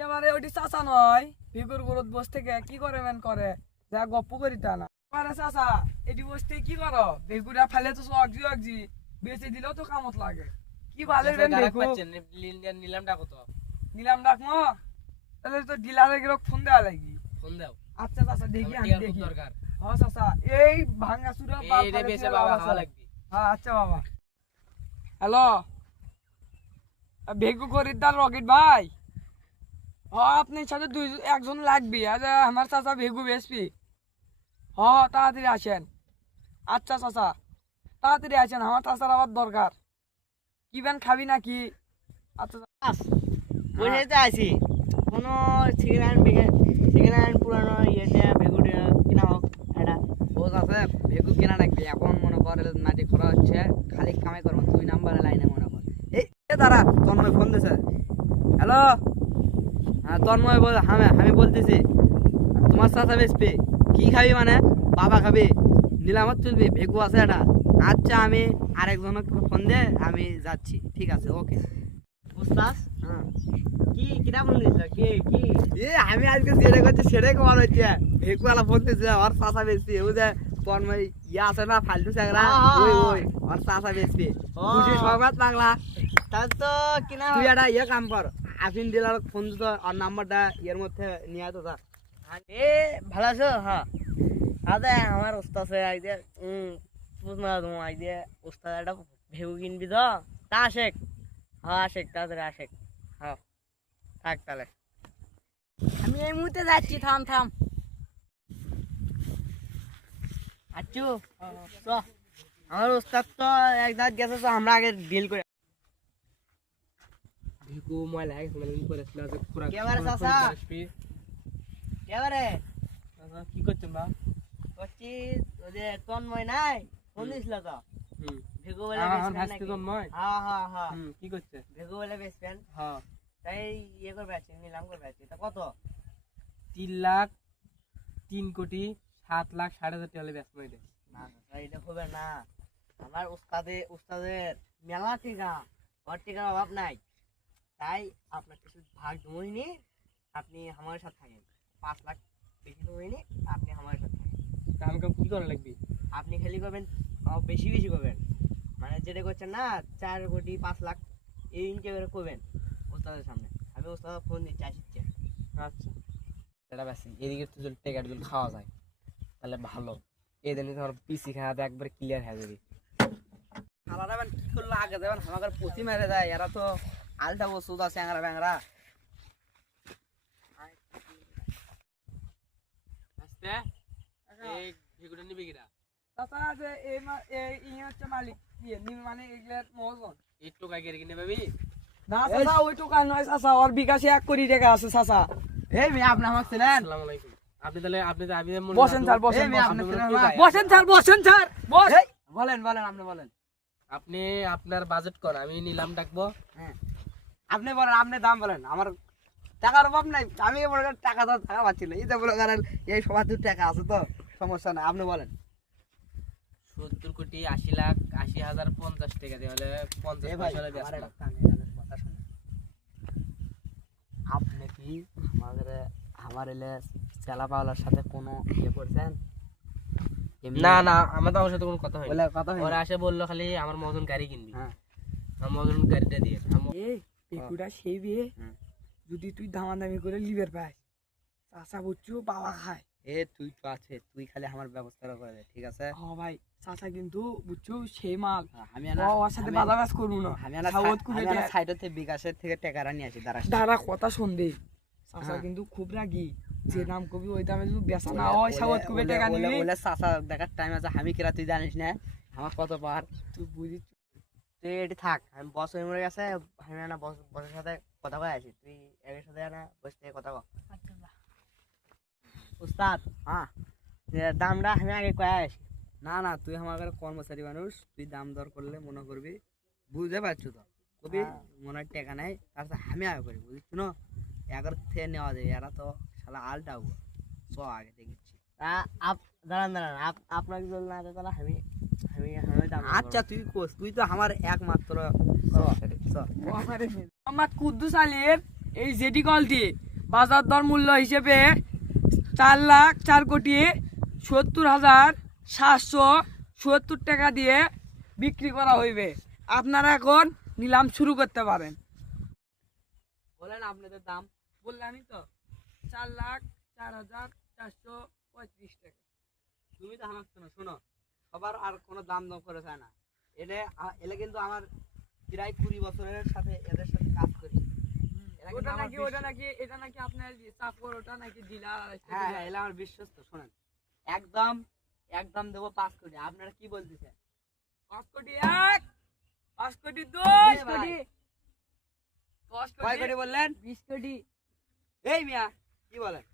এবারে ওটি চাচা নয় ভিগুর গুরুত বস থেকে কি করে মেন করে যা গপ্প করি তা না আরে চাচা এটি বস থেকে কি করো বেগুড়া ফেলে তো অগজি বেঁচে দিলেও তো কামত লাগে কি ভালো রেন বেগু নিলাম ডাকো তো নিলাম ডাকমো তাহলে তো ডিলারে গেলে ফোন দেওয়া লাগি ফোন দাও আচ্ছা চাচা দেখি আমি দেখি দরকার হ্যাঁ চাচা এই ভাঙা চুরা বাল এই রে বেশে বাবা হাওয়া লাগবে হ্যাঁ আচ্ছা বাবা হ্যালো বেগু খরিদ্দার রকেট ভাই আপনার সাথে একজন লাগবে আরে আমার চাচা ভেগু বেসপি তাড়াতাড়ি আসেন আচ্ছা চাচা তাড়াতাড়ি আসেন আমার চাচার আবার দরকার কি বেন খাবি নাকি আচ্ছা বসে তো আছি কোনো সেকেন্ড হ্যান্ড পুরানো ইয়েটা ভেগুটা কিনা হোক এটা বোঝ আছে ভেগু কেনা রাখবি এখন মনে কর নাটি করা হচ্ছে খালি কামাই করবো 2 নাম্বারের লাইনে মনে কর এই দাঁড়া তন্ময় ফোন দিছে হ্যালো হ্যাঁ তন্ময় বল আমি বলতেছি তোমার চাচা বেসপি কি খাবি মানে বাবা খাবি নিলামত চলবি ভেগু আছে এটা আচ্ছা আমি আরেকজনকে ফোন দে আমি যাচ্ছি ঠিক আছে ওকে বুঝতাস হ্যাঁ কি কিনা ফোন দিছ কি কি আমি আজকে যেটা করছি সেটাই কমার হচ্ছে ভেগুয়ালা ফোন দিচ্ছে আমার চাচা বেসপি ও যে তন্ময় ইয়া আছে না ফালতু চাকরা ওই আমার চাচা বেসপি খুশি সংবাদ পাগলা তার তো কিনা তুই একটা ইয়ে কাম কর আফিন ডিলার ফোন দিত আর নাম্বারটা ইয়ের মধ্যে নিয়ে আয় তো যা এ ভালো আছো হ্যাঁ আদে আমার ওস্তাদ আছে আইদে বুঝনা তোমার আইদে ওস্তাদ একটা ভেগু কিনবি তো তা আশেক হ্যাঁ আশেক তাড়াতাড়ি আশেক হ্যাঁ থাক তাহলে আমি এই মুহূর্তে যাচ্ছি থাম আচ্ছু চ আমার ওস্তাদ তো এক দাঁত গেছে তো আমরা আগে ডিল করে ভিকু ময়লা হয়ে গেছে করেছিল যে পুরা কেবারে চাচা কেবারে কি করছেন বা করছি ওই যে তন্ময় নাই ফোন দিছিল তো ভেগু বলে আমার ভাস্তি তন্ময় হ্যাঁ কি করছে ভেগু বলে বেস্ট ফ্রেন্ড হ্যাঁ তাই ইয়ে করবে আছে নিলাম করবে আছে তা কত 3 লাখ 3 কোটি 7 লাখ 7.5 টাকা হলে ব্যস্ত হয়ে না এটা হবে না আমার উস্তাদের মেলা টিকা ওর টিকার অভাব নাই তাই আপনার কিছু ভাগ জমইনি আপনি আমার সাথে থাকেন 5 লাখ বেশি জমইনি আপনি আমার সাথে থাকেন আমি কি করা লাগবে আপনি খালি করবেন বেশি করবেন মানে যেটা করছেন না 4 কোটি 5 লাখ এই ইনকে করে করবেন ওস্তাদের সামনে আমি ওস্তাদ ফোন দিচ্ছি আসিচ্ছে আচ্ছা এটা বেশি এদিকে তো যদি টেকার যদি খাওয়া যায় তাহলে ভালো এই দিনে তোমার পিসি খাওয়াতে একবার ক্লিয়ার হয়ে যাবে খালারা কি করলো আগে যাবেন আমাকে পচি মেরে দেয় এরা তো আলটা ওষুধ আছে অ্যাংরা ব্যাংরা আস্তে এই ভিগুটা নিবি কিরা চাচা যে এই হচ্ছে মালিক ইয়ে মানে এগুলার মহাজন একটু কাকে কিনে পাবি না চাচা ওই টোকান নয় চাচা ওর বিকাশে 1 কোটি টাকা আছে চাচা এই মেয়ে আপনি আমাকে চেনেন আসসালামু আলাইকুম আপনি তাহলে আপনি বসেন স্যার বসেন এই মেয়ে আপনি চেনেন না? বসেন স্যার বস এই, বলেন আপনি বলেন আপনি আপনার বাজেট কর আমি নিলাম ডাকবো হ্যাঁ আপনি বলেন আপনি দাম বলেন আমার টাকার অভাব নাই আমি মনে করেন টাকা পাচ্ছি না এই যে বলে কারণ এই সবার তো টাকা আছে তো সমস্যা নাই আপনি বলেন 70 কোটি 80 লাখ 80,050 টাকা দিয়ে হলে 50 পয়সা হলে ব্যস্ত লাখ আপনি কি আমার এলে চেলা পাওয়ার সাথে কোনো ইয়ে করছেন না আমার তো আমার সাথে কোনো কথা হয়নি বলে কথা ওরা আসে বললো খালি আমার মজন গাড়ি কিনবি হ্যাঁ আমার মজন গাড়িটা দিয়ে এই পেকুটা সেই বিয়ে হুম। যদি তুই দামাদামি করে লিভার পাস চাচা বুঝছো বাবা খায় এ তুই তো আছে তুই খালি আমার ব্যবস্থা করে দে ঠিক আছে ভাই চাচা কিন্তু বুঝছো সেই মাল আমি ওর সাথে বাজাবাজ করবো না সাউথ করে সাইডতে বিকাশের থেকে টাকারা নিয়ে আসি দাঁড়া দাঁড়া কথা শুনবে চাচা হ্যাঁ। কিন্তু খুব রাগি যে নাম কবি ওই দামে যদি বেচা না হয় সাউথ করে টাকা নিবি বলে চাচা দেখার টাইম আছে আমি কিরা তুই জানিস না আমার কত পার তুই বুঝিস তুই এটি থাক আমি বস হয়ে মরে গেছে আমি না বসের সাথে কথা কয়ে আসি তুই এর সাথে না বস থেকে কথা কর উস্তাদ হ্যাঁ দামটা আমি আগে কয়ে আসি না তুই আমার কর্মচারী মানুষ তুই দাম দর করলে মনে করবি বুঝতে পারছো তো কবি মনে হয় টাকা নাই তার আমি আগে করি বুঝছো না এগার থেকে নেওয়া যায় এরা তো শালা আলটা হবো চ আগে দেখছি দাঁড়ান আপনাকে যদি না দেয় তাহলে আমি দাম আচ্ছা তুই কোস তুই তো আমার একমাত্র আমার কুদ্দুস আলীর এই জেটি কলটি বাজার দর মূল্য হিসেবে 4,04,70,770 টাকা দিয়ে বিক্রি করা হইবে। আপনারা এখন নিলাম শুরু করতে পারেন। বলেন আপনাদের দাম। বললামই তো 4,04,435 টাকা। তুমি তো হানাচ্ছ না, শোনো, সবার আর কোনো দাম দাম করে চায় না। এলে কিন্তু আমার প্রায় 20 বছরের সাথে এদের সাথে কাজ করি। এরা কিন্তু ওটা আমার নাকি এটা নাকি আপনার চাকর, ওটা নাকি ডিলার। হ্যাঁ হ্যাঁ, এলা আমার বিশ্বস্ত। শোনেন, একদম একদম দেবো 5 কোটি। আপনারা কি বলতেছেন? 5 কোটি 1, 5 কোটি 2, 20 কোটি। 10 কয় কোটি বললেন? 20 কোটি। এই মিয়া কি বলেন?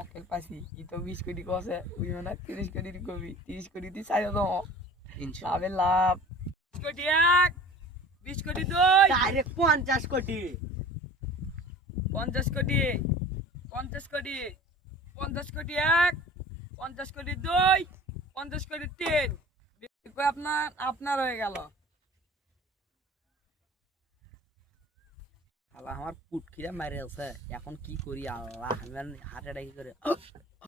অকেল পাইছি ই তো 20 কোটি কছে, ওই মানে 30 কোটি কবি, 30 কোটি দি চাইও তো লাভে লাভ। 20 কোটি 1, 20 কোটি 2, ডাইরেক্ট 50 কোটি। 50 কোটি, 50 কোটি, 50 কোটি 1, 50 কোটি 2, 50 কোটি 3। আপনার হয়ে গেল। আল্লাহ আমার পুটকিরা মারে আছে, এখন কি করি আল্লাহ, আমি হার্ট অ্যাটাক করে